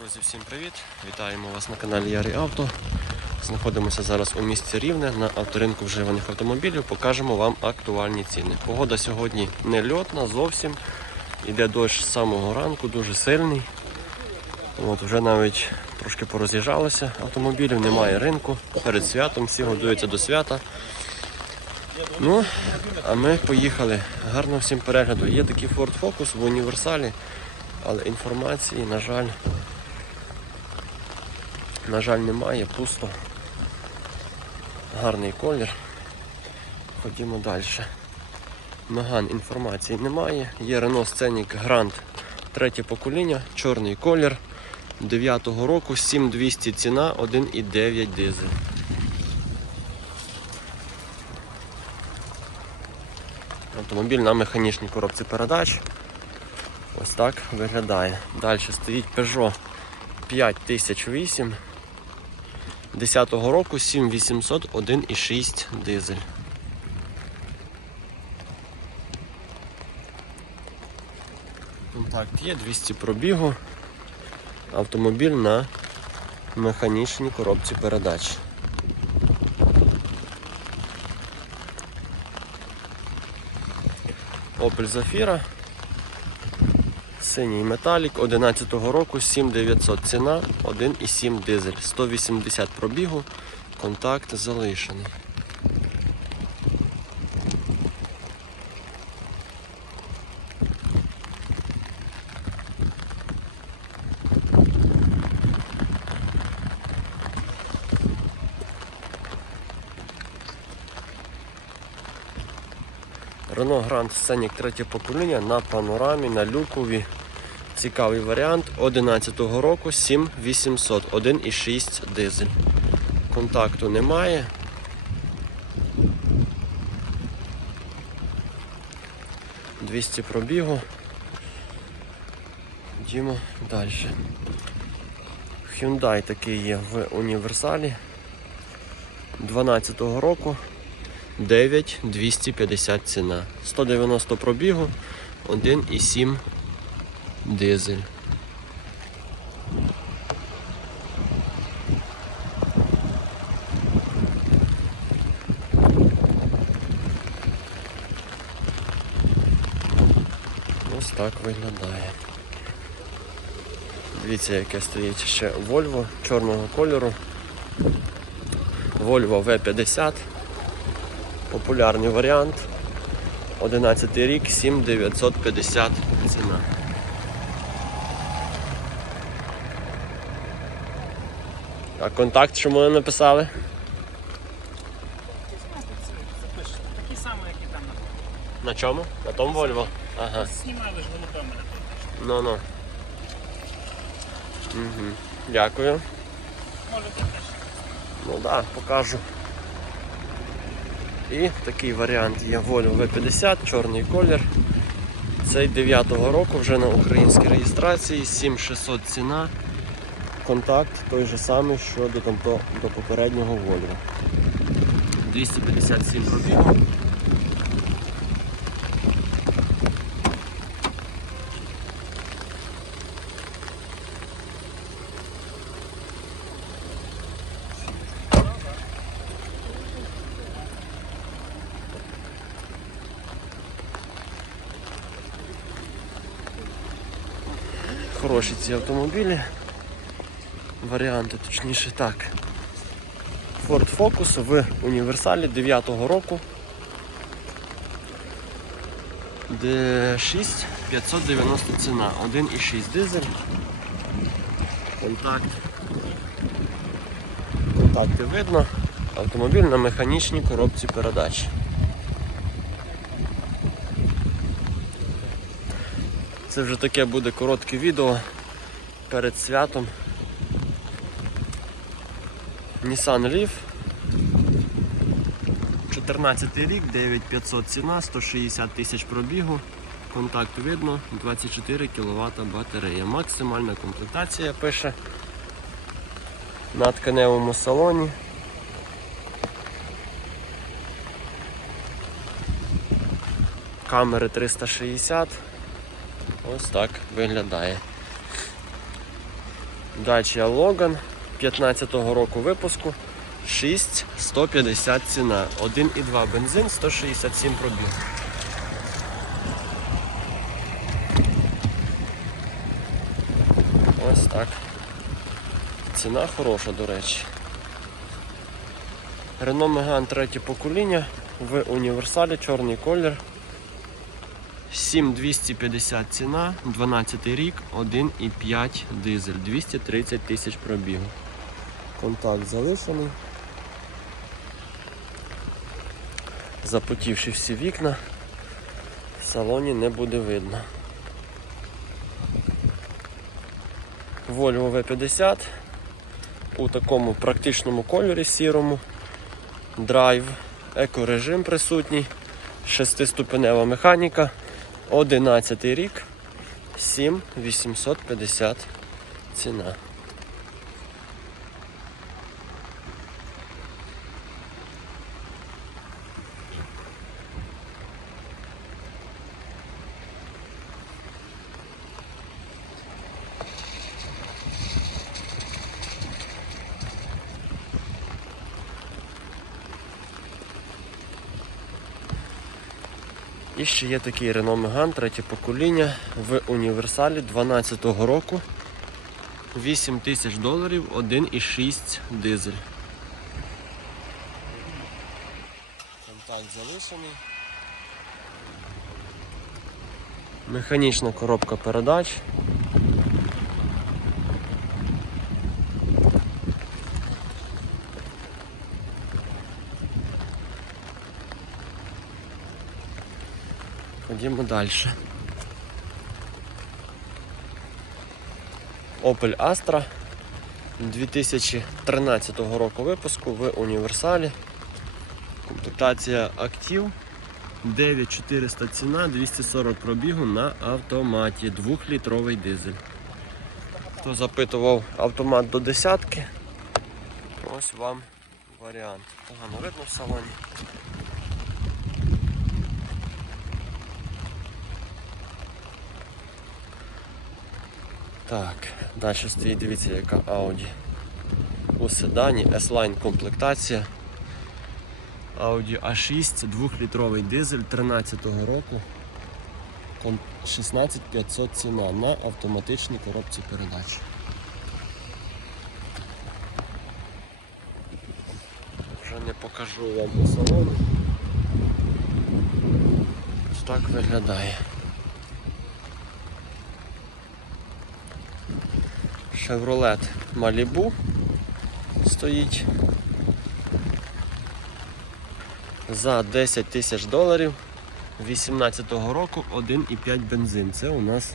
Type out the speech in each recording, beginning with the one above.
Друзі, всім привіт! Вітаємо вас на каналі Ярий Авто. Знаходимося зараз у місті Рівне на авторинку вживаних автомобілів. Покажемо вам актуальні ціни. Погода сьогодні не льотна зовсім. Іде дощ з самого ранку, дуже сильний. От Вже навіть трошки пороз'їжджалося автомобілів, немає ринку. Перед святом всі готуються до свята. Ну, а ми поїхали. Гарного всім перегляду. Є такий Ford Focus в універсалі, але інформації, на жаль, на жаль, немає, пусто. Гарний колір. Ходімо далі. Меган інформації немає. Є Renault Scenic Grand третє покоління, чорний колір 9-го року, 7200 ціна, 1,9 дизель. Автомобіль на механічній коробці передач. Ось так виглядає. Далі стоїть Peugeot 5008 10-го року 7800 1,6 дизель. Контакт є, 200 пробігу. Автомобіль на механічній коробці передач. Opel Zafira. Синій металік 11-го року 7900 ціна, 1,7 дизель, 180 пробігу, контакт залишений. Renault Grand Scenic третє покоління на панорамі, на люкові. Цікавий варіант 11-го року 7800, 1,6 дизель. Контакту немає. Двісті пробігу. Йдемо далі. Hyundai такий є в універсалі 12-го року 9250 ціна. 190 пробігу, 1,7 дизель. Ось так виглядає. Дивіться, яке стоїть ще Volvo чорного кольору. Volvo V50. Популярний варіант. 11 рік, 7950 ціна. А контакт що ми написали? Такі самі, як і там на На чому? На тому Volvo? Ага. Знімай лиш голубе мене. Ну ну. Угу. Дякую. Може ти теж. Ну так, да, покажу. І такий варіант є Volvo V50, чорний колір. Цей 9-го року вже на українській реєстрації, 7600 ціна. Контакт той же самий, що до, там, до, до попереднього Volvo. 257 пробігу. Хороші ці автомобілі. Варіанти, точніше так. Ford Focus в універсалі 9-го року. D6 590 ціна, 1,6 дизель. Контакт. Контакти видно. Автомобіль на механічній коробці передач. Це вже таке буде коротке відео перед святом. Nissan Leaf. 14 рік, 9500 ціна, 160 тисяч пробігу. Контакт видно, 24 кВт батарея. Максимальна комплектація пише на тканевому салоні. Камери 360. Ось так виглядає. Dacia Logan 15-го року випуску 6150 ціна. 1,2 бензин, 167 пробіг. Ось так. Ціна хороша, до речі. Renault Megane третє покоління в універсалі чорний колір. 7250 ціна, 12 рік, 1,5 дизель, 230 тисяч пробігу. Контакт залишений. Запотівши всі вікна, в салоні не буде видно. Volvo V50 у такому практичному кольорі сірому. Драйв, екорежим присутній, шестиступенева механіка, 11 рік, 7850 ціна. І ще є такий Renault Megane, третє покоління в універсалі 12-го року. 8 тисяч доларів, 1,6 дизель. Контакт залишений. Механічна коробка передач. Ходімо далі. Opel Astra 2013 року випуску в універсалі. Комплектація актив. 9400 ціна, 240 пробігу на автоматі. 2-літровий дизель. Хто запитував автомат до десятки, ось вам варіант. Погано видно в салоні. Так, далі стоїть, дивіться, яка Audi. У седані S-Line комплектація. Audi A6, 2-літровий дизель 13-го року. 16500 ціна на автоматичній коробці передач. Вже не покажу вам у салоні. Ось так виглядає. Chevrolet Malibu стоїть за 10 тисяч доларів 18-го року 1,5 бензин. Це у нас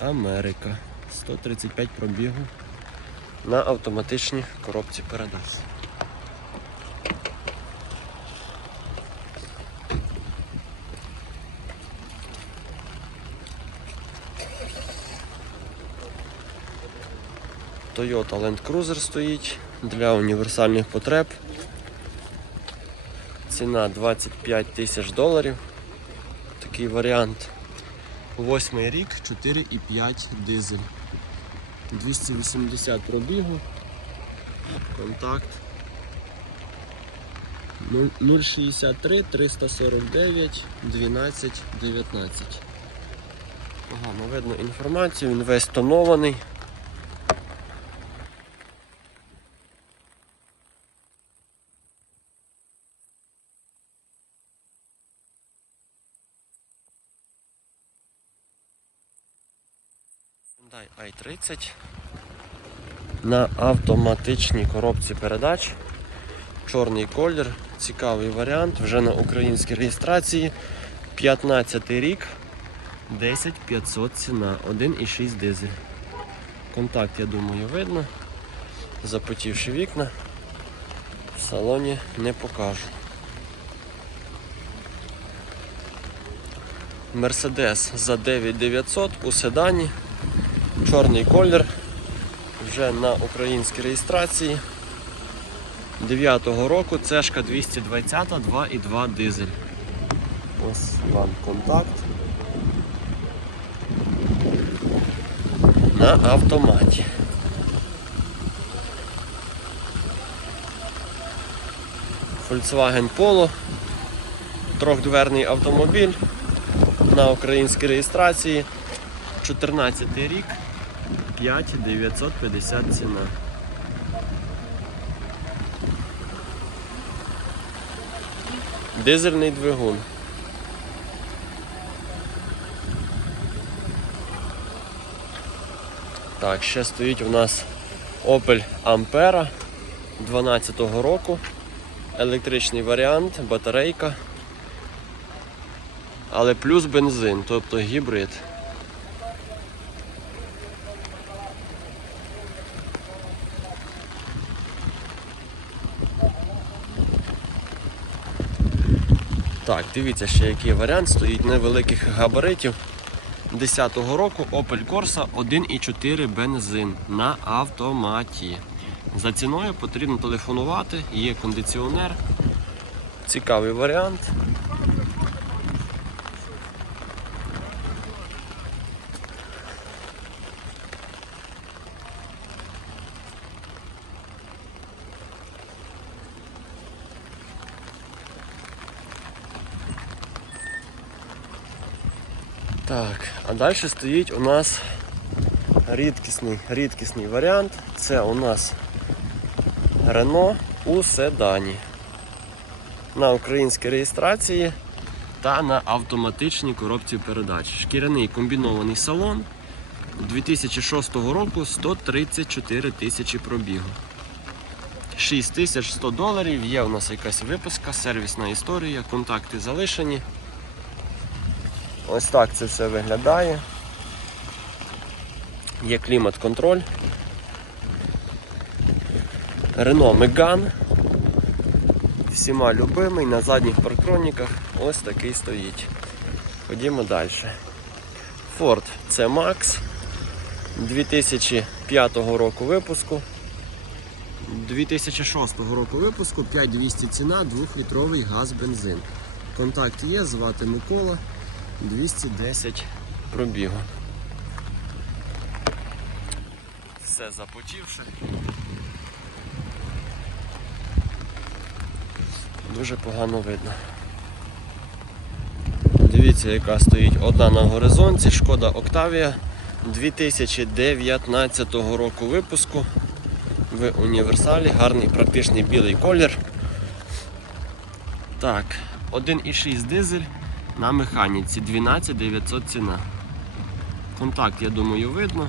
Америка. 135 пробігу на автоматичній коробці передач. Toyota Land Cruiser стоїть для універсальних потреб. Ціна 25 тисяч доларів. Такий варіант. Восьмий рік, 4,5 дизель. 280 пробігу. Контакт. 063 349 12 19. Погано видно інформацію, він весь тонований. Hyundai i30 на автоматичній коробці передач. Чорний колір, цікавий варіант, вже на українській реєстрації. 15 рік, 10500 ціна, 1,6 дизель. Контакт, я думаю, видно. Запотівши вікна, в салоні не покажу. Мерседес за 9900 у седані чорний колір, вже на українській реєстрації 9-го року цешка 220 2,2 дизель. Ось вам контакт. На автоматі. Volkswagen Polo, трьохдверний автомобіль на українській реєстрації, 14 рік. 5950 ціна. Дизельний двигун. Так, ще стоїть у нас Opel Ampera 12-го року. Електричний варіант, батарейка. Але плюс бензин, тобто гібрид. Так, дивіться ще який варіант стоїть невеликих габаритів. 10-го року Opel Corsa 1,4 бензин на автоматі. За ціною потрібно телефонувати, є кондиціонер. Цікавий варіант. Так, а далі стоїть у нас рідкісний, рідкісний варіант. Це у нас Renault у седані. На українській реєстрації та на автоматичній коробці передач. Шкіряний комбінований салон 2006 року 134 тисячі пробігу. 6100 доларів, є у нас якась виписка, сервісна історія, контакти залишені. Ось так це все виглядає. Є клімат-контроль. Renault Megane. Всіма любимий на задніх парктроніках ось такий стоїть. Ходімо далі. Ford C Max 2005 року випуску. 2006 року випуску 5200 ціна, 2-літровий газ бензин. Контакт є, звати Микола. 210 пробігу. Все запотівши. Дуже погано видно. Дивіться, яка стоїть одна на горизонті, шкода Октавія 2019 року випуску в універсалі, гарний практичний білий колір. Так, 1,6 дизель на механіці 12 900 ціна. Контакт, я думаю, видно.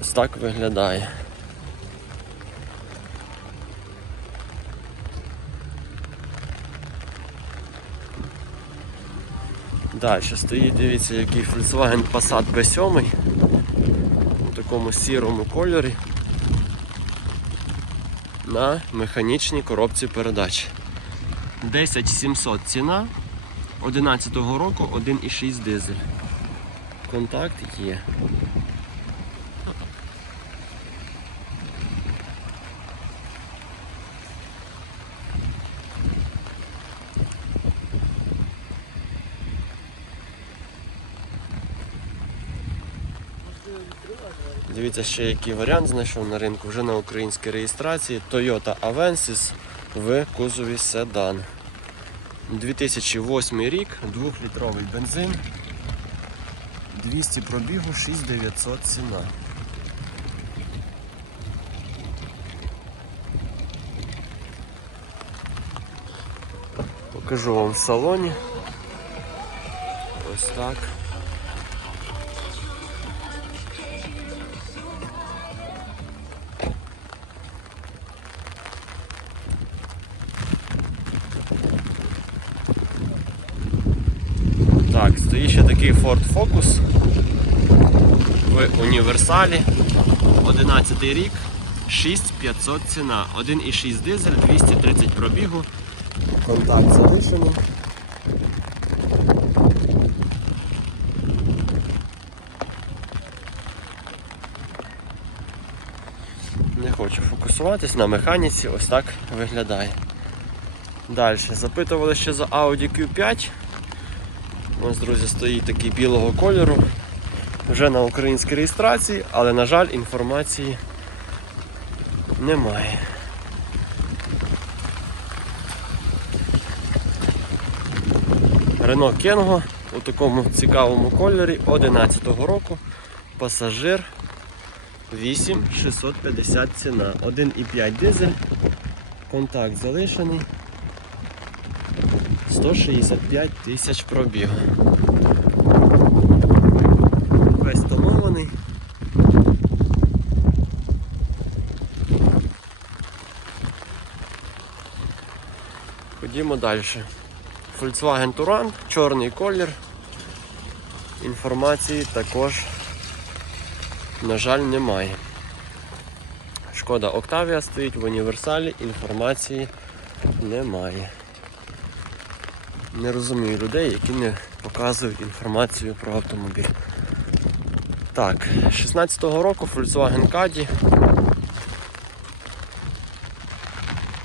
Ось так виглядає. Далі стоїть, дивіться, який Volkswagen Passat B7 у такому сірому кольорі на механічній коробці передач. 10700 ціна 11 року 1,6 дизель. Контакт є. Дивіться, ще який варіант знайшов на ринку вже на українській реєстрації Toyota Avensis в кузові седан. 2008 рік, 2-літровий бензин, 200 пробігу, 6900 ціна. Покажу вам в салоні. Ось так. Стоїть ще такий Ford Focus в універсалі. 11 рік, 6500 ціна. 1,6 дизель, 230 пробігу. Контакт залишений. Не хочу фокусуватись на механіці, ось так виглядає. Далі. Запитували ще за Audi Q5. Ось, друзі, стоїть такий білого кольору. Вже на українській реєстрації, але, на жаль, інформації Немає. Рено Кенго у такому цікавому кольорі 11-го року. Пасажир 8650 ціна. 1,5 дизель. Контакт залишений. 165 тисяч пробігу. Весь тонований. Ходімо далі. Volkswagen Touran, чорний колір. Інформації також, на жаль, немає. Шкода Octavia стоїть в універсалі, інформації немає. Не розумію людей, які не показують інформацію про автомобіль. Так, 16-го року Volkswagen Caddy.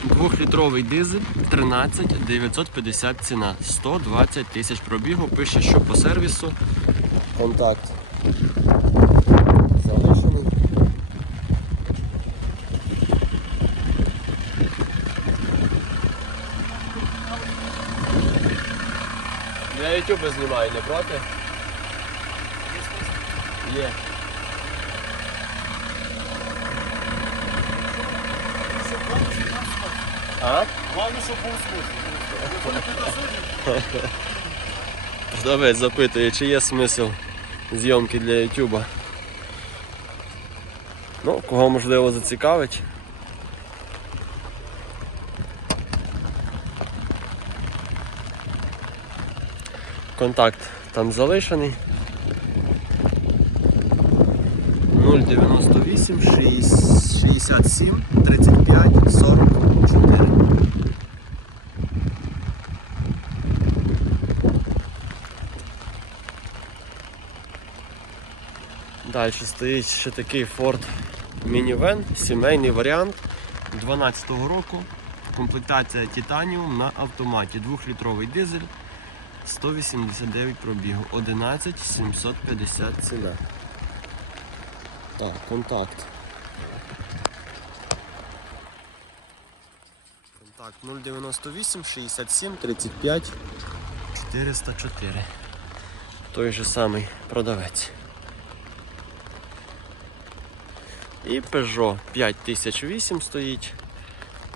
Двохлітровий дизель 13 950 ціна, 120 тисяч пробігу. Пише, що по сервісу контакт залишений. Я YouTube знімаю, не проти? Є. А? Головне, щоб був слухай. Продавець запитує, чи є смисл зйомки для Ютуба. Ну, кого можливо зацікавить. Контакт там залишений. 098 67 35 44. Далі стоїть ще такий Ford Minivan, сімейний варіант 12-го року. Комплектація Titanium на автоматі. 2-літровий дизель, 189 пробігу, 11 750 ціна. Так, контакт. Контакт 098 67 35 404. Той же самий продавець. І Peugeot 5008 стоїть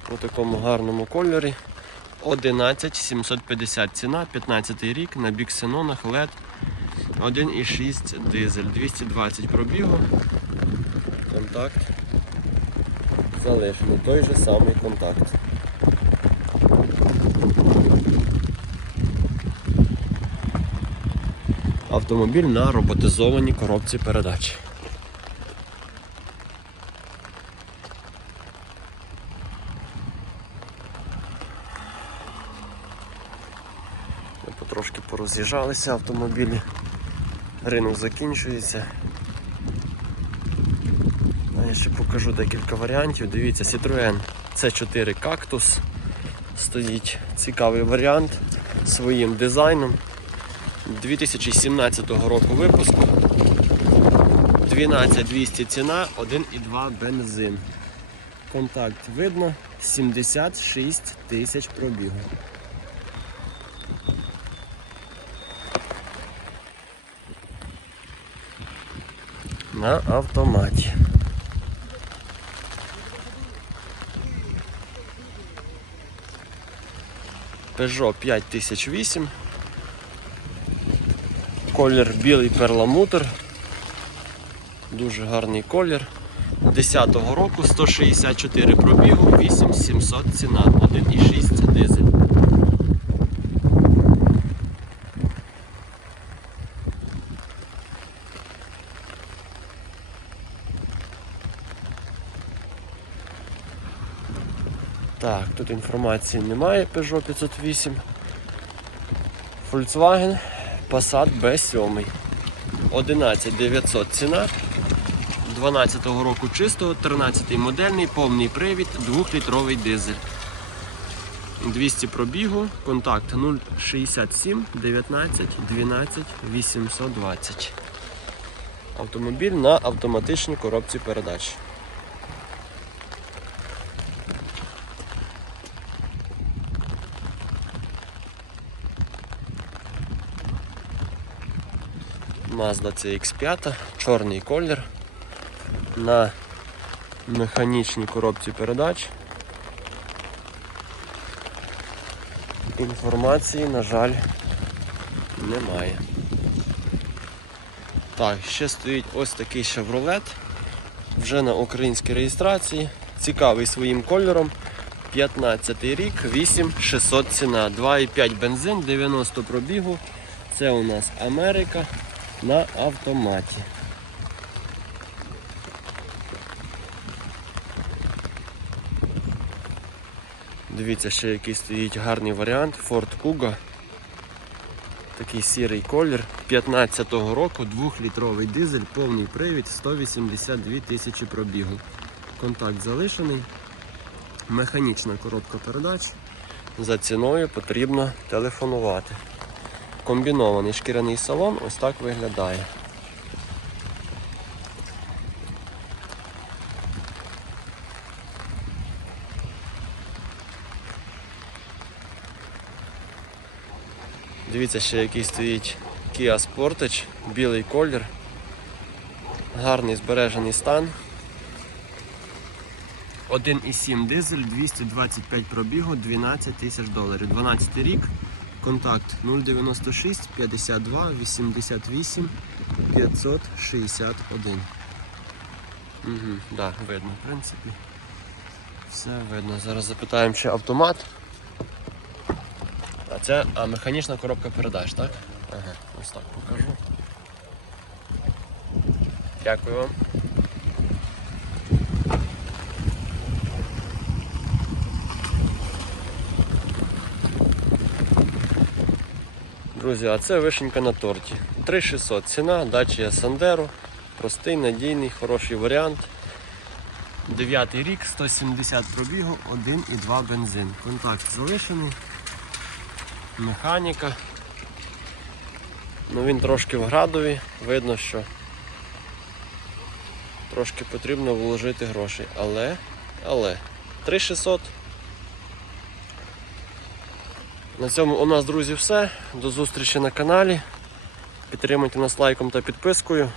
у такому гарному кольорі. 11750 ціна, 15 рік на біксенонах LED 1,6 дизель, 220 пробігу. Контакт залишений, той же самий контакт. Автомобіль на роботизованій коробці передач. Ми потрошки автомобілі. Ринок закінчується. Я ще покажу декілька варіантів. Дивіться, Citroën C4 Cactus стоїть. Цікавий варіант своїм дизайном. 2017 року випуску. 12200 ціна, 1,2 бензин. Контакт видно, 76 тисяч пробігу. На автоматі. Peugeot 5008. Колір білий перламутр. Дуже гарний колір. 10-го року 164 пробігу, 8700 ціна, 1,6 дизель. Так, тут інформації немає Peugeot 508. Volkswagen Passat B7. 11900 ціна. 12-го року чистого, 13-й модельний, повний привід, 2-літровий дизель. 200 пробігу, контакт 067 19 12 820. Автомобіль на автоматичній коробці передач. Mazda CX5, чорний колір на механічній коробці передач. Інформації, на жаль, немає. Так, ще стоїть ось такий Chevrolet, вже на українській реєстрації, цікавий своїм кольором. 15 рік, 8600 ціна, 2,5 бензин, 90 пробігу. Це у нас Америка на автоматі. Дивіться, ще який стоїть гарний варіант Ford Kuga. Такий сірий колір 15-го року, 2-літровий дизель, повний привід, 182 тисячі пробігу. Контакт залишений. Механічна коробка передач. За ціною потрібно телефонувати. Комбінований шкіряний салон ось так виглядає. Дивіться, ще який стоїть Kia Sportage, білий колір, гарний збережений стан. 1,7 дизель, 225 пробігу, 12 тисяч доларів. 12 рік, контакт 096 52 88 561. Угу, да, видно, в принципі. Все видно. Зараз запитаємо, чи автомат. А це а, механічна коробка передач, так? Ага, ось так покажу. Дякую вам. Друзі, а це вишенька на торті. 3600 ціна, дача Сандеро. Простий, надійний, хороший варіант. Дев'ятий рік, 170 пробігу, 1,2 бензин. Контакт залишений. Механіка. Ну він трошки в градові, видно, що трошки потрібно вложити грошей. Але, але, 3600. На цьому у нас, друзі, все. До зустрічі на каналі. Підтримуйте нас лайком та підпискою.